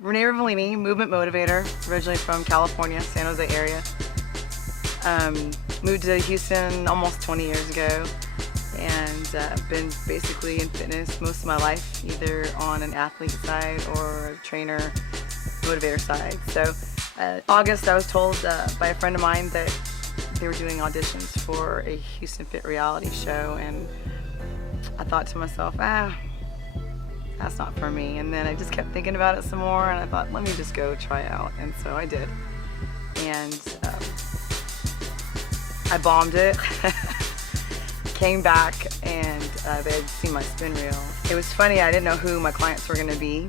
Renee Rivellini, movement motivator, originally from California, San Jose area. Moved to Houston almost 20 years ago, and been basically in fitness most of my life, either on an athlete side or a trainer, motivator side. So August, I was told by a friend of mine that they were doing auditions for a Houston Fit reality show, and I thought to myself, that's not for me. And then I just kept thinking about it some more, and I thought, let me just go try it out. And so I did. And I bombed it. Came back, and they had seen my spin reel. It was funny, I didn't know who my clients were gonna be.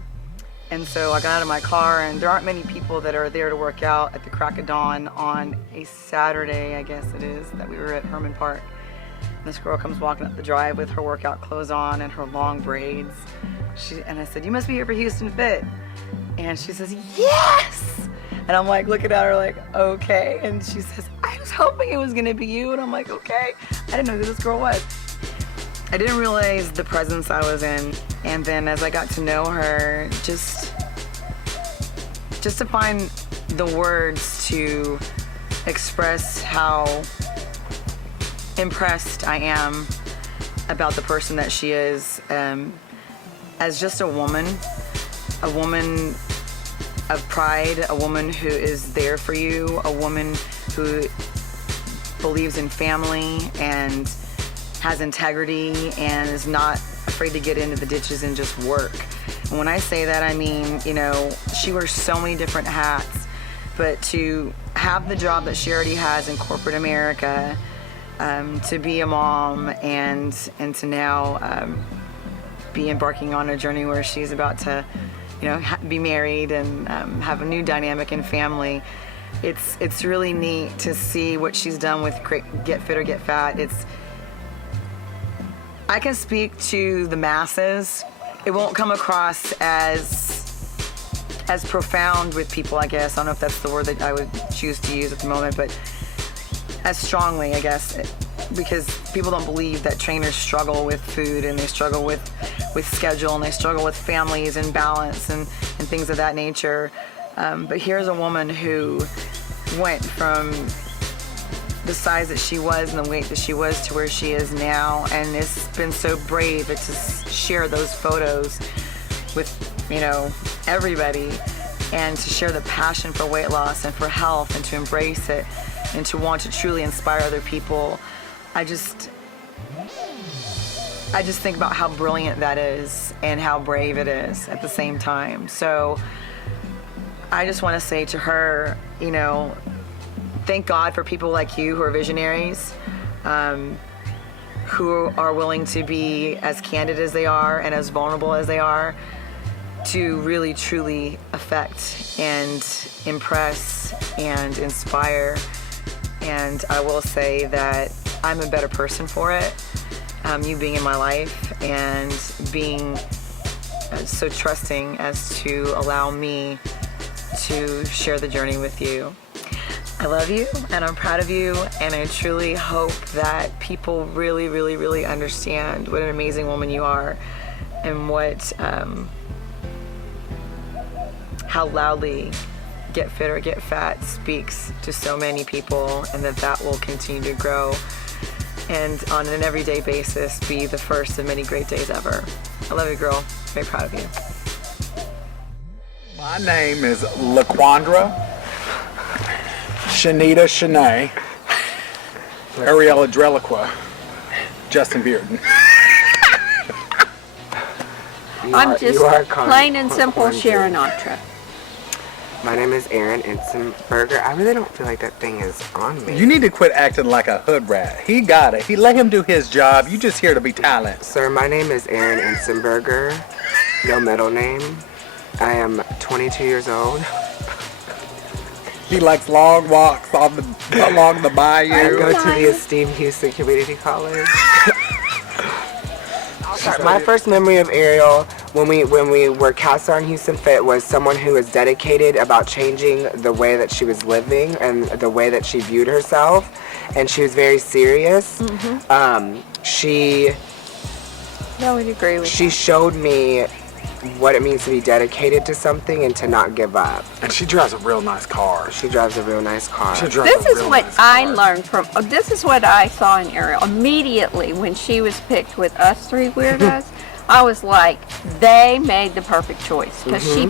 And so I got out of my car, and there aren't many people that are there to work out at the crack of dawn on a Saturday, I guess it is, that we were at Herman Park. And this girl comes walking up the drive with her workout clothes on and her long braids. And I said, "You must be here for Houston Fit." And she says, "Yes!" And I'm like looking at her like, okay. And she says, "I was hoping it was gonna be you." And I'm like, okay. I didn't know who this girl was. I didn't realize the presence I was in. And then as I got to know her, just to find the words to express how impressed I am about the person that she is, as just a woman of pride, a woman who is there for you, a woman who believes in family and has integrity and is not afraid to get into the ditches and just work. And when I say that, I mean, she wears so many different hats, but to have the job that she already has in corporate America, to be a mom and to now be embarking on a journey where she's about to, be married and have a new dynamic in family. It's really neat to see what she's done with Get Fit or Get Fat. I can speak to the masses. It won't come across as profound with people, I guess. I don't know if that's the word that I would choose to use at the moment, but as strongly, I guess, because people don't believe that trainers struggle with food, and they struggle with schedule, and they struggle with families and balance and things of that nature. But here's a woman who went from the size that she was and the weight that she was to where she is now, and has been so brave to share those photos with everybody, and to share the passion for weight loss and for health, and to embrace it, and to want to truly inspire other people. I just think about how brilliant that is and how brave it is at the same time. So I just want to say to her, thank God for people like you who are visionaries, who are willing to be as candid as they are and as vulnerable as they are, to really truly affect and impress and inspire. And I will say that I'm a better person for it. You being in my life and being so trusting as to allow me to share the journey with you. I love you, and I'm proud of you, and I truly hope that people really, really, really understand what an amazing woman you are, and how loudly Get Fit or Get Fat speaks to so many people, and that will continue to grow, and on an everyday basis be the first of many great days ever. I love you, girl. Very proud of you. My name is LaQuandra Shanita Shanae Ariel Adreliqua Justin Bearden. I'm just plain and simple Sharon Archer. My name is Aaron Ensenberger. I really don't feel like that thing is on me. You need to quit acting like a hood rat. He got it. Let him do his job. You just here to be talent. Sir, my name is Aaron Ensenberger. No middle name. I am 22 years old. He likes long walks along the bayou. I go to the esteemed Houston Community College. My first memory of Ariel when we were cast on Houston Fit was someone who was dedicated about changing the way that she was living and the way that she viewed herself, and she was very serious. Mm-hmm. She I would agree with She that. showed me what it means to be dedicated to something and to not give up. And she drives a real nice car. She drives a real nice car. This is what I learned from, this is what I saw in Ariel. Immediately when she was picked with us three weirdos, I was like, they made the perfect choice. Because she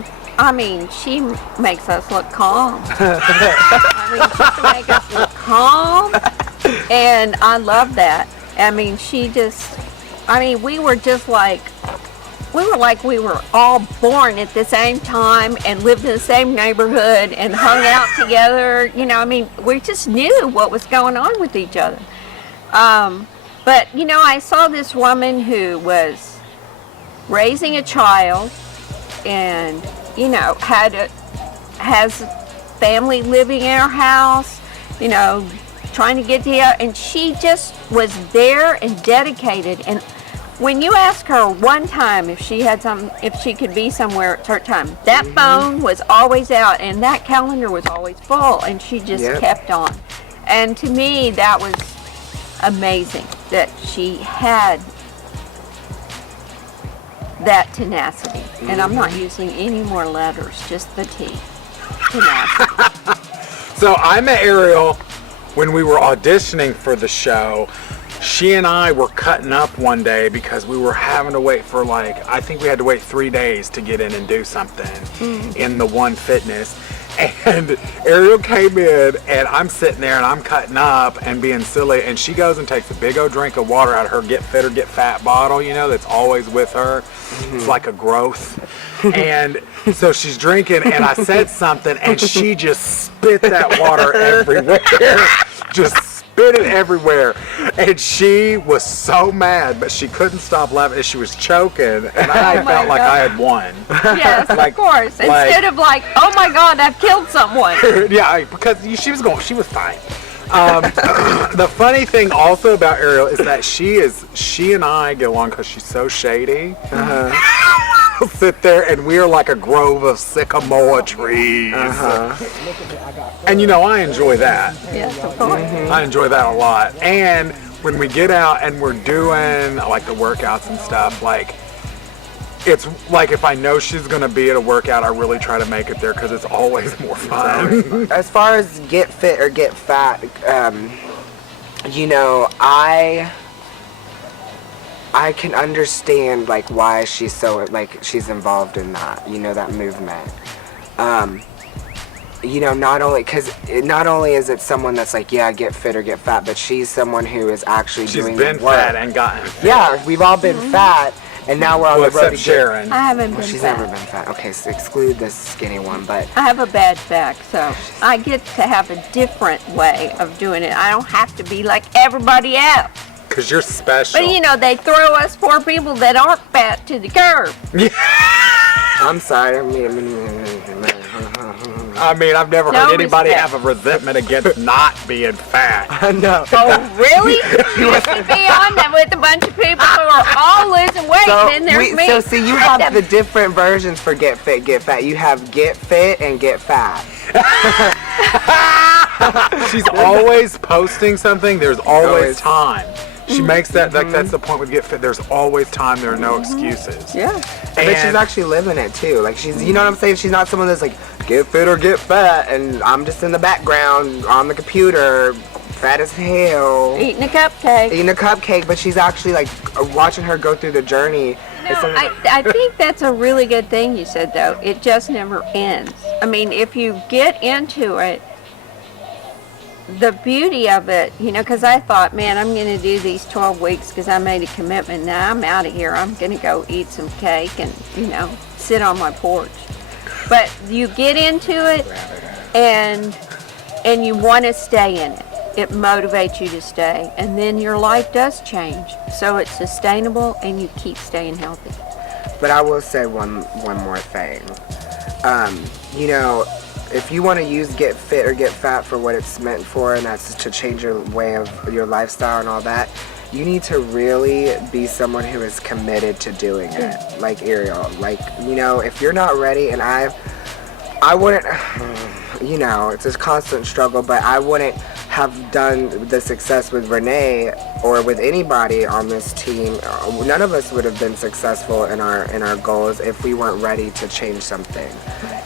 makes us look calm. She can make us look calm. And I love that. I mean, we were just like, we were all born at the same time and lived in the same neighborhood and hung out together. We just knew what was going on with each other. But, I saw this woman who was raising a child and, has family living in her house, trying to get to here. And she just was there and dedicated. And when you ask her one time if she could be somewhere at a certain time, that phone was always out and that calendar was always full, and she just kept on. And to me, that was amazing that she had that tenacity. And I'm not using any more letters, just the T. Tenacity. So I met Ariel when we were auditioning for the show. She and I were cutting up one day because we were having to wait for I think we had to wait 3 days to get in and do something in the One Fitness. And Ariel came in and I'm sitting there and I'm cutting up and being silly, and she goes and takes a big old drink of water out of her Get Fit or Get Fat bottle, that's always with her. It's like a growth. And so she's drinking and I said something and she just spit that water everywhere. Just spit it everywhere. And she was so mad, but she couldn't stop laughing and she was choking, and I felt like I had won. Yes, of course. Instead of oh my God, I've killed someone. Yeah, because she was fine. The funny thing also about Ariel is that she and I get along because she's so shady. We'll sit there and we are like a grove of sycamore trees. And I enjoy that. Yes, of course. I enjoy that a lot. And when we get out and we're doing the workouts and stuff, it's if I know she's going to be at a workout, I really try to make it there because it's always more fun. As far as Get Fit or Get Fat, I can understand why she's so she's involved in that, that movement. Not only is it someone that's get fit or get fat, but she's someone who is actually doing the work. She's been fat and gotten fit. Yeah, we've all been fat, and now we're on the road to Sharon. I haven't been she's fat. Never been fat. Okay, so exclude this skinny one, but I have a bad back, so I get to have a different way of doing it. I don't have to be like everybody else. Because you're special. But they throw us poor people that aren't fat to the curb. I'm sorry. I've never heard anybody have a resentment against not being fat. No. Oh, really? You used to be on them with a bunch of people who are all losing weight, and then there's me. So see, you have the different versions for Get Fit, Get Fat. You have Get Fit and Get Fat. She's always posting something. There's always time. She makes that, that's the point with Get Fit. There's always time. There are no excuses. Yeah. But she's actually living it too. She's, you know what I'm saying? She's not someone that's get fit or get fat, and I'm just in the background on the computer, fat as hell. Eating a cupcake. But she's actually watching her go through the journey. I think that's a really good thing you said, though. It just never ends. If you get into it, the beauty of it, because I thought, man, I'm going to do these 12 weeks because I made a commitment. Now I'm out of here. I'm going to go eat some cake and, sit on my porch. But you get into it and you want to stay in it. It motivates you to stay. And then your life does change. So it's sustainable and you keep staying healthy. But I will say one more thing. If you want to use Get Fit or Get Fat for what it's meant for, and that's to change your way of your lifestyle and all that, you need to really be someone who is committed to doing it. Like Ariel. If you're not ready, and I wouldn't, it's a constant struggle, but I wouldn't have done the success with Renee or with anybody on this team, none of us would have been successful in our goals if we weren't ready to change something.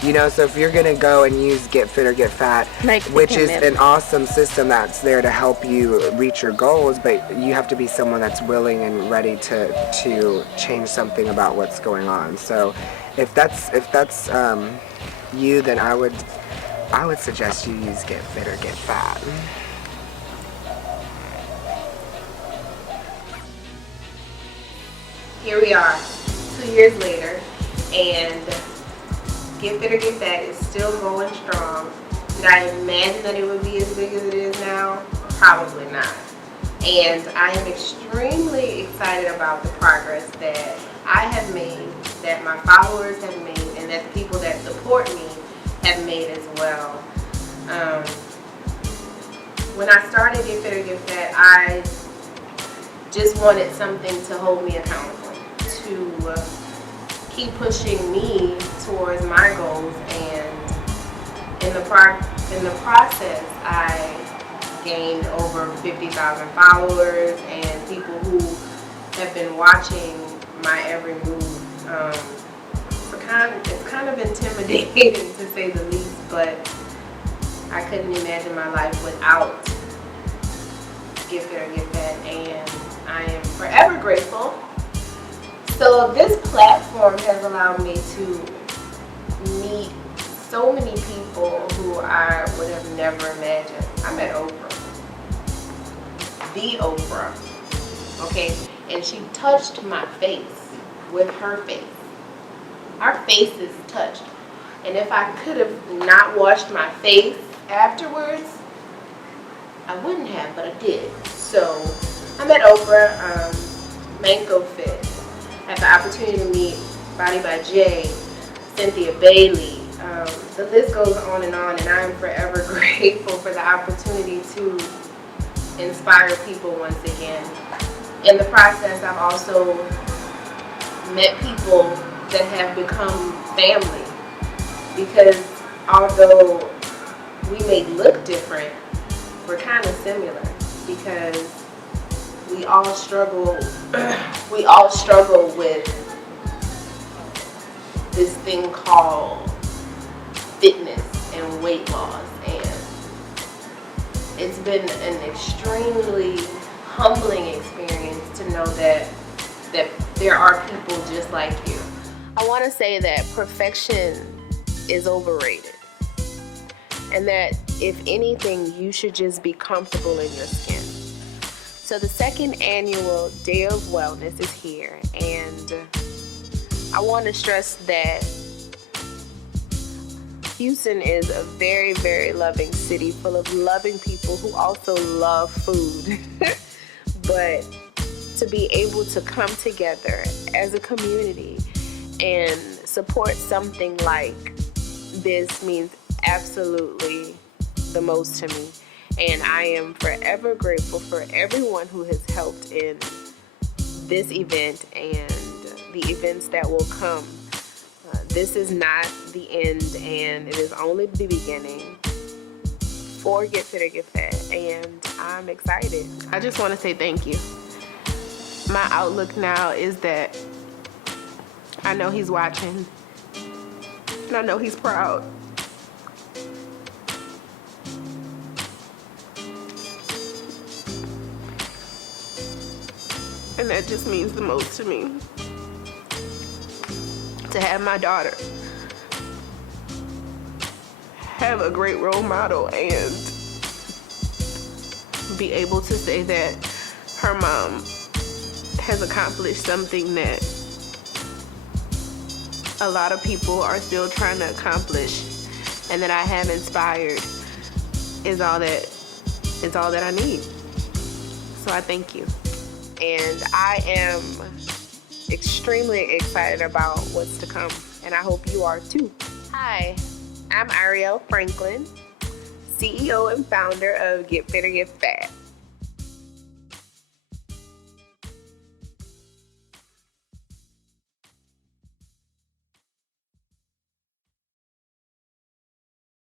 You know, so if you're gonna go and use Get Fit or Get Fat, which is an awesome system that's there to help you reach your goals, but you have to be someone that's willing and ready to change something about what's going on. So if that's you, then I would suggest you use Get Fit or Get Fat. Here we are, 2 years later, and Get Fit or Get Fat is still going strong. Did I imagine that it would be as big as it is now? Probably not. And I am extremely excited about the progress that I have made, that my followers have made, and that the people that support me have made as well. When I started Get Fit or Get Fat, I just wanted something to hold me accountable, to keep pushing me towards my goals, and in the process, I gained over 50,000 followers and people who have been watching my every move. It's kind of intimidating to say the least, but I couldn't imagine my life without Get Fit or Get Fat, and I am forever grateful. So this platform has allowed me to meet so many people who I would have never imagined. I met Oprah, the Oprah, okay? And she touched my face with her face. Our faces touched. And if I could have not washed my face afterwards, I wouldn't have, but I did. So I met Oprah, Mango Fit. Had the opportunity to meet Body by Jay, Cynthia Bailey. The list goes on, and I am forever grateful for the opportunity to inspire people once again. In the process, I've also met people that have become family, because although we may look different, we're kind of similar, because we all struggle with this thing called fitness and weight loss, and it's been an extremely humbling experience to know that there are people just like you. I want to say that perfection is overrated, and that if anything, you should just be comfortable in your skin. So the second annual Day of Wellness is here, and I want to stress that Houston is a very, very loving city full of loving people who also love food. But to be able to come together as a community and support something like this means absolutely the most to me. And I am forever grateful for everyone who has helped in this event and the events that will come. This is not the end, and it is only the beginning for Get Fit or Get Fat, and I'm excited. I just want to say thank you. My outlook now is that I know he's watching, and I know he's proud. And that just means the most to me. To have my daughter have a great role model and be able to say that her mom has accomplished something that a lot of people are still trying to accomplish, and that I have inspired is all that I need. So I thank you. And I am extremely excited about what's to come, and I hope you are too. Hi, I'm Ariel Franklin, CEO and founder of Get Fit or Get Fat.